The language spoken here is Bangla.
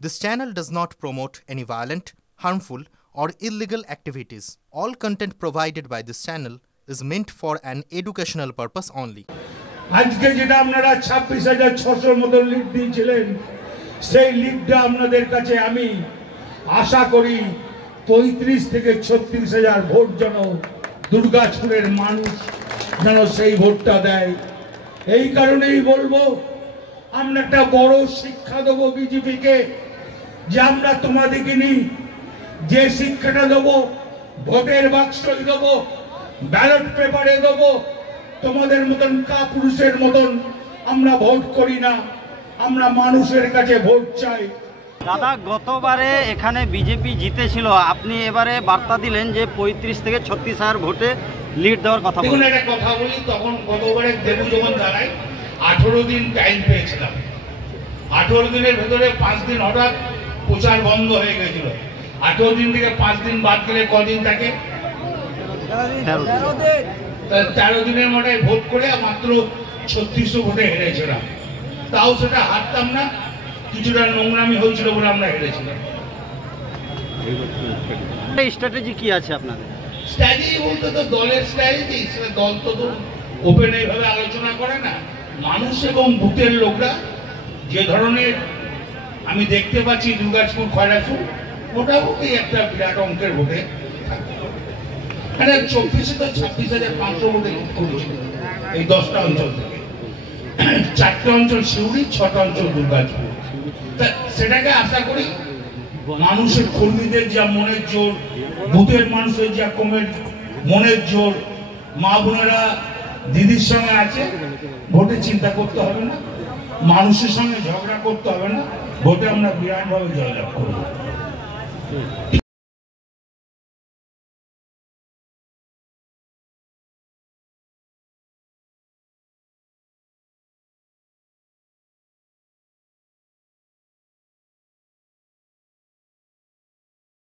This channel does not promote any violent, harmful, or illegal activities. All content provided by this channel is meant for an educational purpose only. আজকে যেটা আপনারা 26,600 মতো লিড দিয়েছিলেন সেই লিডটা আপনাদের কাছে আমি আশা করি 35 থেকে 36,000 ভোট যেন দুর্গাপুরের মানুষ যেন সেই ভোটটা দেয়। এই কারণেই বলবো আমরা একটা বড় শিক্ষা দেবো বিজেপিকে যে আমরা তোমাদেরকে নিয়ে যে শিক্ষাটা দেবো ভোটের বাক্সই দেবো, ব্যালট পেপারে দেবো। তোমাদের মতন কাপুরুষের মতন আমরা ভোট করি না, আমরা মানুষের কাছে ভোট চাই। দাদা, গতবারে এখানে বিজেপি জিতেছিল, আপনি এবারে বার্তা দিলেন যে 35 থেকে 36,000 ভোটে লিড দেওয়ার কথা বলেন। একটা কথা বলি, তখন গতবারে দেবু যখন দাঁড়ায় 18 দিন টাইম পেয়েছিলাম। 18 দিনের ভেতরে 5 দিন হঠাৎ প্রচার বন্ধ হয়ে গেছিল। 18 দিন থেকে 5 দিন বাদ গেলে কদিন থাকে? 13 দিনের মাথায় ভোট করে মাত্র 3600 ভোটে হেরেছিলাম। তাও সেটা হারতাম না, কিছুটা নোংরামি হয়েছিল বলে আমরা হেরেছিলাম। স্ট্র্যাটেজি কি আছে আপনাদের? স্ট্র্যাটেজি বলতে তো দলের স্ট্র্যাটেজি, সেটা দল তো ওপেন এইভাবে আলোচনা করে না। মানুষ এবং বুথের লোকরা যে ধরনের আমি দেখতে পাচ্ছি দুর্গাপুর খয়রাপুর মোটামুটি একটা বিরাট অঙ্কের ভোটে মানে 24 থেকে 26,500 ভোটে লিড করেছিল এই 10টা অঞ্চল থেকে। 4টে অঞ্চল সিউড়ি, 6টা অঞ্চল দুর্গাপুর। সেটাকে আশা করি মানুষের কর্মীদের যা মনের জোর, বুথের মানুষের যা মনের জোর, মা বোনেরা দিদির সঙ্গে আছে, ভোটে চিন্তা করতে হবে না, মানুষের সঙ্গে ঝগড়া করতে হবে না, ভোটে আমরা বিরাটভাবে জয়লাভ করব।